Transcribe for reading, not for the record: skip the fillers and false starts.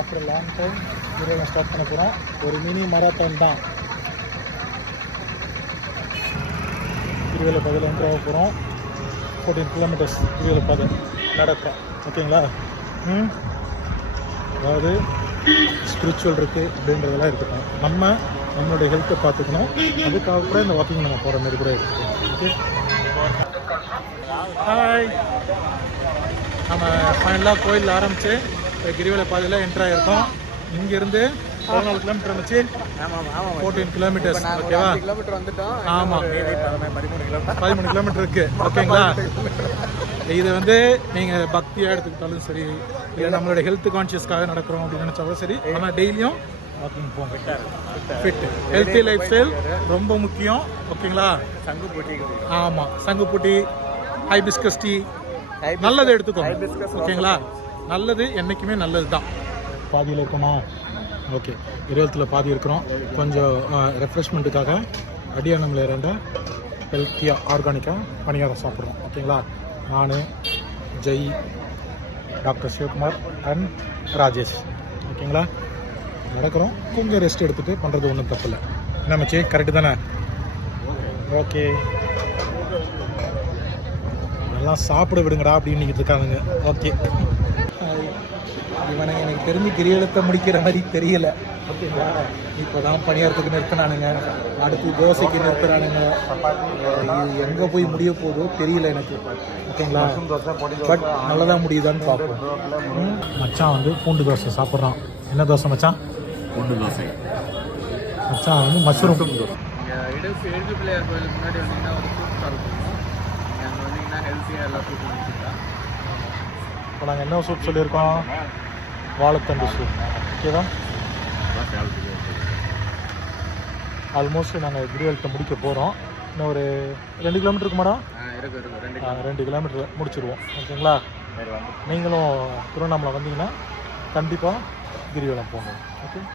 After long time கிரிவலம் start பண்ண போகிறோம். ஒரு மினி மராத்தான் தான். கிரிவல பாதையில் என்ட்ரு ஆக போகிறோம். 14 கிலோமீட்டர்ஸ் கிரிவல பாதை நடக்கிறோம். ஓகேங்களா? அதாவது ஸ்பிரிச்சுவல் இருக்குது அப்படின்றதெல்லாம் இருக்கட்டும், நம்மளுடைய ஹெல்த்தை பார்த்துக்கணும். அதுக்காக கூட இந்த வாக்கிங் நம்ம போகிற மாதிரி கூட இருக்கட்டும். Okay, hi. நம்ம ஃபைனலாக கோயில் ஆரம்பித்து கிரிவல பாதையில் என்ட்ரு ஆகிருக்கோம். இங்கேருந்து 14 கிலோமீட்டர் இருந்துச்சு. 14 கிலோமீட்டர்ஸ். ஓகேவா? ஆமாம், 13 கிலோமீட்டர் இருக்குது. ஓகேங்களா? இது வந்து நீங்கள் பக்தியாக எடுத்துக்கிட்டாலும் சரி, இல்லை நம்மளுடைய ஹெல்த் கான்ஷியஸ்க்காக நடக்கிறோம் அப்படின்னு நினச்சாலும் சரி, ஆனால் டெய்லியும் வாக்கிங் போங்க. ஃபிட் ஹெல்த்தி லைஃப் ஸ்டைல் ரொம்ப முக்கியம். ஓகேங்களா? ஆமாம், சங்குப்பூட்டி, ஹைபிஸ்கஸ் டீ நல்லது எடுத்துக்கோங்க. ஓகேங்களா? நல்லது என்றைக்குமே நல்லது தான். பாதியில் இருக்கோமா? ஓகே, இருபத்தில் பாதி இருக்கிறோம். கொஞ்சம் ரெஃப்ரெஷ்மெண்ட்டுக்காக அடியானமில் இருந்த ஹெல்த்தியாக ஆர்கானிக்காக பணியாரம் சாப்பிட்றோம். ஓகேங்களா? நான், ஜெய், டாக்டர் சிவகுமார் அண்ட் ராஜேஷ். ஓகேங்களா? நடக்கிறோம். கொஞ்சம் ரெஸ்ட் எடுத்துகிட்டு பண்ணுறது ஒன்றும் தப்பு இல்லை. என்ன மச்சி, கரெக்டு தானே? ஓகே, அதெல்லாம் சாப்பிட விடுங்கடா அப்படின்னு இருக்கானுங்க. ஓகே, இவனை எனக்கு தெரிஞ்சு கிரியலத்தை முடிக்கிற மாதிரி தெரியல. ஓகேங்களா? இப்போ தான் பணியாரத்துக்கு நிறுத்தினானுங்க, அடுத்து தோசைக்கு நிறுத்துறானுங்க. இது எங்கே போய் முடிய போதோ தெரியல எனக்கு. ஓகேங்களா? பட் நல்லதாக முடியுதான்னு பார்ப்போம். மச்சான் வந்து பூண்டு தோசை சாப்பிட்றான். என்ன தோசை மச்சான்? பூண்டு தோசை. மச்சான் வந்து மஷ்ரூம் தோசை. எழுது பிள்ளையார் கோயிலுக்கு முன்னாடி வந்தீங்கன்னா ஒரு சூப் இருக்கும். அங்கே வந்தீங்கன்னா ஹெல்த்தியாக எல்லா சூப்பும் வச்சுருக்கா. இப்போ நாங்கள் என்ன சூப் சொல்லியிருக்கோம்? வாழைத்தண்டு சூப். ஓகேவா? ஆல்மோஸ்ட் நாங்கள் கிரிவலத்தை முடிக்க போகிறோம். இன்னும் ஒரு 2 கிலோமீட்டர் இருக்குமாடா? 2 கிலோமீட்டர் முடிச்சிடுவோம். ஓகேங்களா? நீங்களும் திருவண்ணாமலை வந்தீங்கன்னா கண்டிப்பாக கிரிவலம் போங்க. ஓகே.